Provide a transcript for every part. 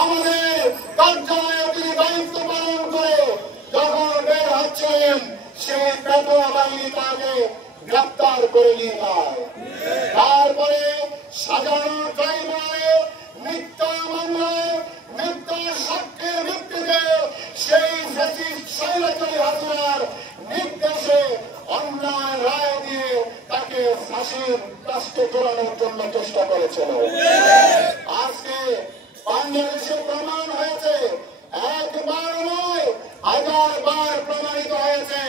আমাদের কার্যালয়ে তিনি দায়িত্ব পালন করে যখন বের হচ্ছেন সে পেটোয়া বাহিনী তাকে গ্রেপ্তার করে নিয়ে যায়। তারপরে সাজানো ট্রাইব্যুনালে মিথ্যা মামলায় মিথ্যা সাক্ষ্যের ভিত্তিতে সেই ফ্যাসিস্ট স্বৈরাচারী হাসিনার নির্দেশে অন্যায় রায় দিয়ে তাকে ফাঁসির কাস্তে চড়ানোর জন্য চেষ্টা করেছিল। আজকে বাংলাদেশে প্রমাণ হয়েছে, একবার নয় হাজার বার প্রমাণিত হয়েছে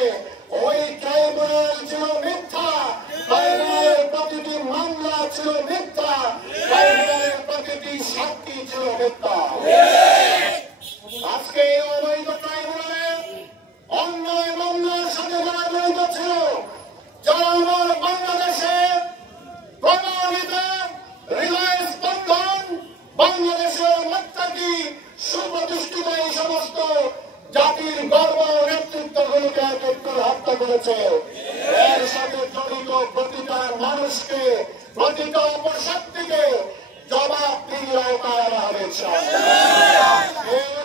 ওই ট্রাইব্যুনাল ছিল মিথ্যা, ট্রাইব্যুনালের প্রতিটি মামলা ছিল মিথ্যা, ট্রাইব্যুনালের প্রতিটি সাক্ষী ছিল মিথ্যা। আজকে এই অবৈধ ট্রাইব্যুনালে অন্যায় মামলার সাথে যারা জড়িত ছিল, যারা আমার বাংলাদেশে প্রমাণিত রিলায়েন্স বন্ধন বাংলাদেশের মুত্তাকি সুপ্রতিষ্ঠিত এই সমস্ত জাতির গর্ব নেতৃত্বগুলোকে একত্রে হত্যা করেছে, এর সাথে জড়িত প্রতিটা মানুষকে প্রতিটা অপশক্তিকে জবাব দিয়ে আওতায় আনা হবে।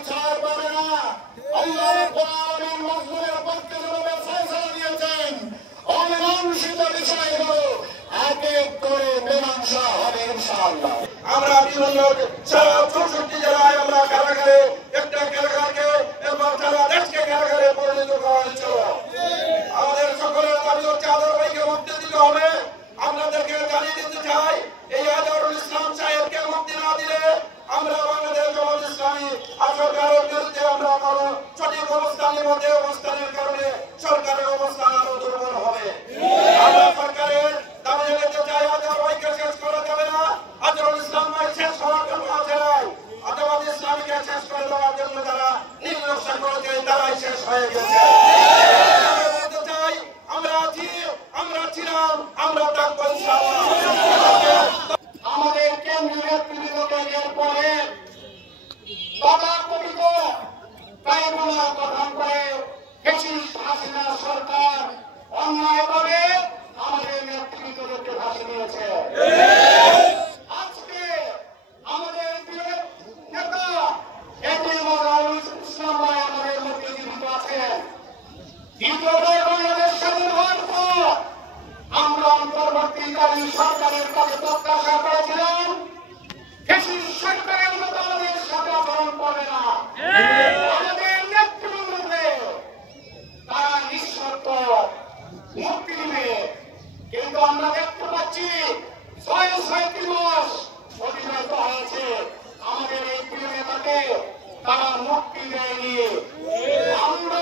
ছাড় পাবে না। আল্লাহ রাব্বুল আলামিন মজলুমের পক্ষে যেভাবে ফয়সালা দিয়েছেন, অমীমাংসিত বিষয়গুলো এক এক করে মীমাংসা হবে ইনশাআল্লাহ। আমরা বিভিন্ন সারা 64 জেলায় আমরা কারাগারে একটা কারাগারকে এবং সারা দেশকে কারাগারে পরিণত করা হয়েছিল। আমাদের সকলের দাবি হচ্ছে আজহার ভাইকে মুক্তি দিতে হবে। আপনাদেরকে জানিয়ে দিতে চাই, এই আজহারুল ইসলাম সাহেবকে মুক্তি না দিলে আমরা বাংলাদেশ জামাত ইসলামী সরকারের বিরুদ্ধে আমরা কোনো সঠিক অবস্থানের মধ্যে অবস্থানের কারণে সরকারের অবস্থান আরো দুর্বল হবে। আমরা সরকারের দাবি জানাতে চাই, আজহার ভাইকে শেষ করা যাবে না। আজহারুল ইসলাম ভাই শেষ হওয়ার জন্য আছে নাই, জামাত ইসলামীকে শেষ করে দেওয়ার জন্য যারা নির্লক্ষ্য করেছে তারাই শেষ হয়ে গেছে। বলতে চাই, আমরা আছি, আমরা ছিলাম, আমরা থাকবো ইনশাআল্লাহ। আমাদের কেন্দ্রীয় নেতৃত্বকে এরপরে তথাকথিত ট্রাইব্যুনাল গঠন করে ফ্যাসিস্ট হাসিনা সরকার অন্যায়ভাবে আমাদের নেতৃত্বকে ফাঁসি দিয়েছে। আজকে আমাদের প্রিয় নেতা আজহারুল ইসলাম ভাই আমাদের মধ্যে জীবিত আছেন। দ্বিতীয়বার বাংলাদেশ স্বাধীন হওয়ার পর আমরা অন্তর্বর্তীকালীন সরকারের কাছে প্রত্যাশা করেছিলাম ফ্যাসিস্ট সরকারের মতো আমাদের সাথে আচরণ করবে না, আমাদের নেতৃত্বে তারা নিঃশর্ত মুক্তি দিবে। কিন্তু আমরা দেখতে পাচ্ছি 6-6 মাস অতিবাহিত হয়েছে, আমাদের এই প্রিয় নেতাকে তারা মুক্তি দেয়নি। আমরা